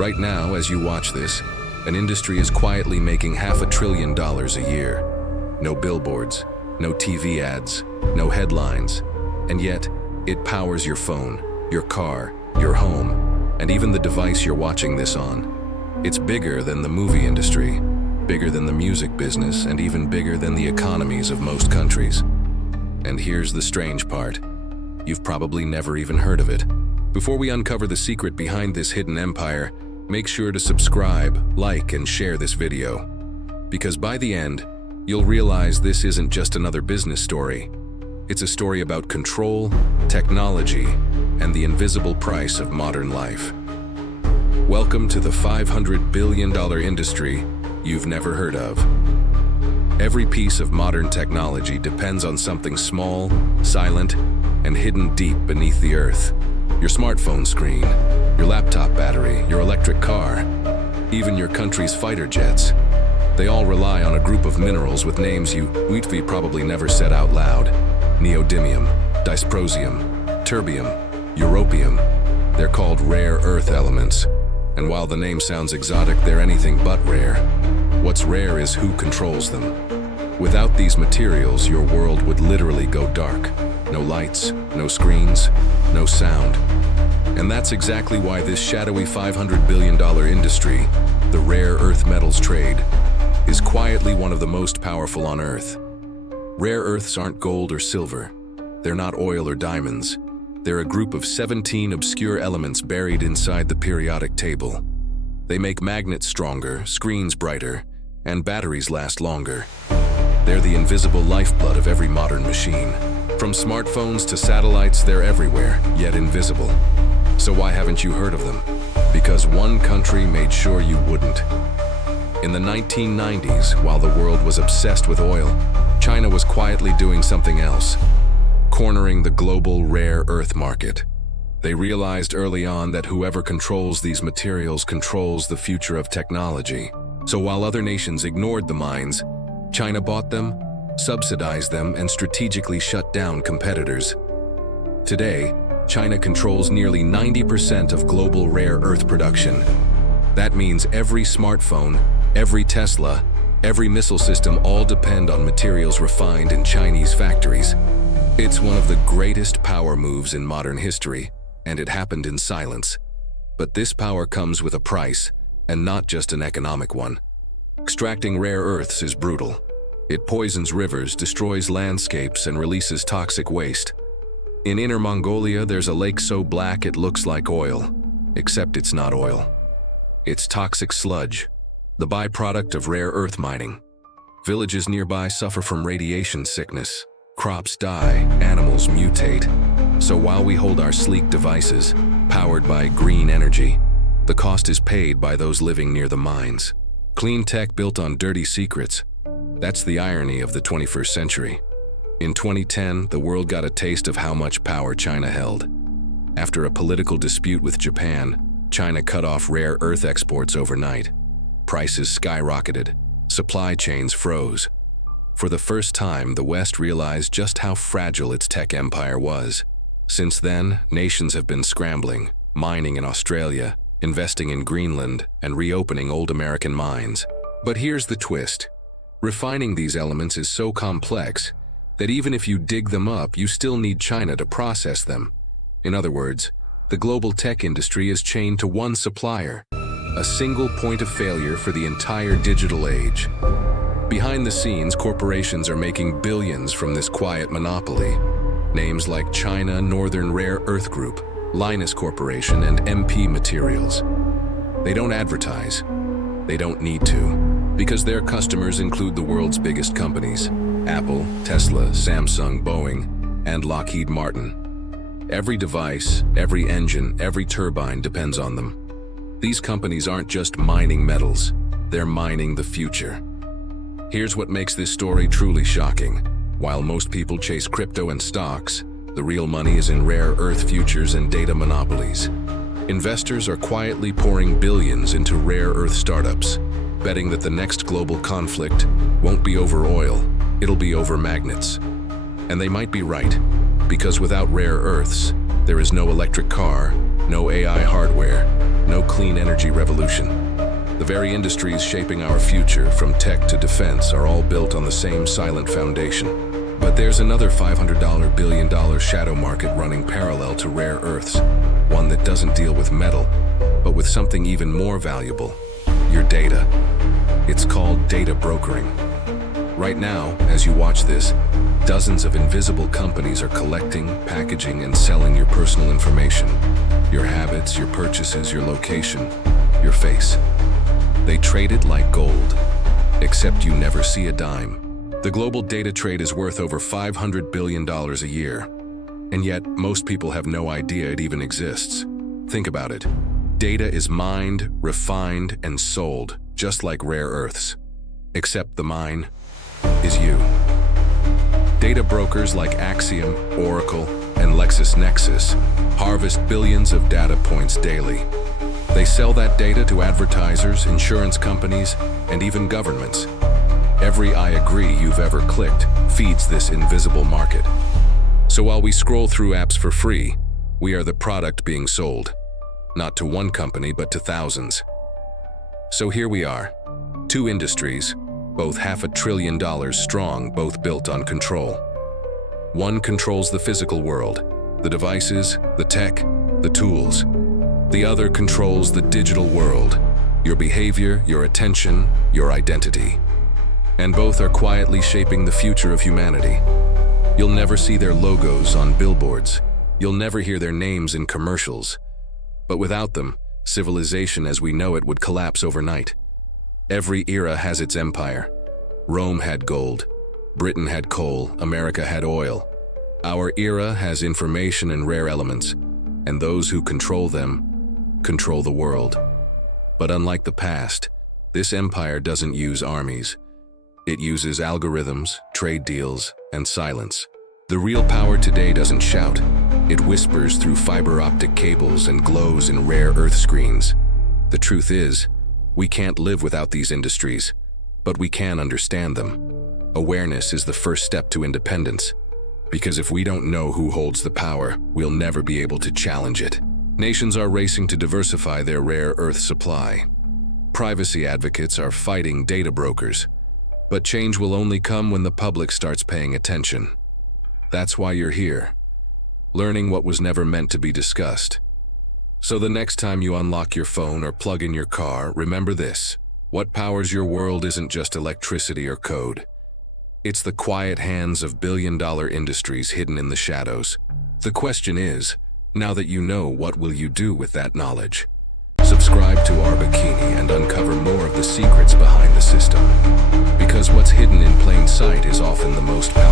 Right now, as you watch this, an industry is quietly making $500 billion a year. No billboards, no TV ads, no headlines, and yet it powers your phone, your car, your home, and even the device you're watching this on. It's bigger than the movie industry, bigger than the music business, and even bigger than the economies of most countries. And here's the strange part. You've probably never even heard of it. Before we uncover the secret behind this hidden empire, make sure to subscribe, like, and share this video. Because by the end, you'll realize this isn't just another business story. It's a story about control, technology, and the invisible price of modern life. Welcome to the $500 billion industry you've never heard of. Every piece of modern technology depends on something small, silent, and hidden deep beneath the earth. Your smartphone screen, your laptop battery, your electric car, even your country's fighter jets. They all rely on a group of minerals with names we've probably never said out loud. Neodymium, dysprosium, terbium, europium. They're called rare earth elements. And while the name sounds exotic, they're anything but rare. What's rare is who controls them. Without these materials, your world would literally go dark. No lights, no screens, no sound. And that's exactly why this shadowy $500 billion industry, the rare earth metals trade, is quietly one of the most powerful on Earth. Rare earths aren't gold or silver. They're not oil or diamonds. They're a group of 17 obscure elements buried inside the periodic table. They make magnets stronger, screens brighter, and batteries last longer. They're the invisible lifeblood of every modern machine. From smartphones to satellites, they're everywhere, yet invisible. So why haven't you heard of them? Because one country made sure you wouldn't. In the 1990s, while the world was obsessed with oil, China was quietly doing something else, cornering the global rare earth market. They realized early on that whoever controls these materials controls the future of technology. So while other nations ignored the mines, China bought them, subsidized them, and strategically shut down competitors. Today, China controls nearly 90% of global rare earth production. That means every smartphone, every Tesla, every missile system all depend on materials refined in Chinese factories. It's one of the greatest power moves in modern history, and it happened in silence. But this power comes with a price, and not just an economic one. Extracting rare earths is brutal. It poisons rivers, destroys landscapes, and releases toxic waste. In Inner Mongolia, there's a lake so black it looks like oil, except it's not oil. It's toxic sludge, the byproduct of rare earth mining. Villages nearby suffer from radiation sickness. Crops die, animals mutate. So while we hold our sleek devices, powered by green energy, the cost is paid by those living near the mines. Clean tech built on dirty secrets. That's the irony of the 21st century. In 2010, the world got a taste of how much power China held. After a political dispute with Japan, China cut off rare earth exports overnight. Prices skyrocketed. Supply chains froze. For the first time, the West realized just how fragile its tech empire was. Since then, nations have been scrambling, mining in Australia, investing in Greenland, and reopening old American mines. But here's the twist. Refining these elements is so complex that even if you dig them up, you still need China to process them. In other words, the global tech industry is chained to one supplier, a single point of failure for the entire digital age. Behind the scenes, corporations are making billions from this quiet monopoly. Names like China Northern Rare Earth Group, Linus Corporation, and MP Materials. They don't advertise. They don't need to, because their customers include the world's biggest companies: Apple, Tesla, Samsung, Boeing, and Lockheed Martin. Every device, every engine, every turbine depends on them. These companies aren't just mining metals, they're mining the future. Here's what makes this story truly shocking. While most people chase crypto and stocks, the real money is in rare earth futures and data monopolies. Investors are quietly pouring billions into rare earth startups, betting that the next global conflict won't be over oil, it'll be over magnets. And they might be right, because without rare earths, there is no electric car, no AI hardware, no clean energy revolution. The very industries shaping our future, from tech to defense, are all built on the same silent foundation. But there's another $500 billion shadow market running parallel to rare earths, one that doesn't deal with metal, but with something even more valuable: your data. It's called data brokering. Right now, as you watch this, dozens of invisible companies are collecting, packaging, and selling your personal information. Your habits, your purchases, your location, your face. They trade it like gold, except you never see a dime. The global data trade is worth over $500 billion a year, and yet most people have no idea it even exists. Think about it. Data is mined, refined, and sold, just like rare earths. Except the mine is you. Data brokers like Axiom, Oracle, and LexisNexis harvest billions of data points daily. They sell that data to advertisers, insurance companies, and even governments. Every "I agree" you've ever clicked feeds this invisible market. So while we scroll through apps for free, we are the product being sold. Not to one company, but to thousands. So here we are, two industries, both $500 billion strong, both built on control. One controls the physical world, the devices, the tech, the tools. The other controls the digital world, your behavior, your attention, your identity. And both are quietly shaping the future of humanity. You'll never see their logos on billboards. You'll never hear their names in commercials. But without them, civilization as we know it would collapse overnight. Every era has its empire. Rome had gold. Britain had coal. America had oil. Our era has information and rare elements, and those who control them control the world. But unlike the past, this empire doesn't use armies. It uses algorithms, trade deals, and silence. The real power today doesn't shout. It whispers through fiber optic cables and glows in rare earth screens. The truth is, we can't live without these industries, but we can understand them. Awareness is the first step to independence, because if we don't know who holds the power, we'll never be able to challenge it. Nations are racing to diversify their rare earth supply. Privacy advocates are fighting data brokers, but change will only come when the public starts paying attention. That's why you're here, learning what was never meant to be discussed. So the next time you unlock your phone or plug in your car, remember this: what powers your world isn't just electricity or code. It's the quiet hands of billion-dollar industries hidden in the shadows. The question is, now that you know, what will you do with that knowledge? Subscribe to rBekenie and uncover more of the secrets behind the system. Because what's hidden in plain sight is often the most powerful.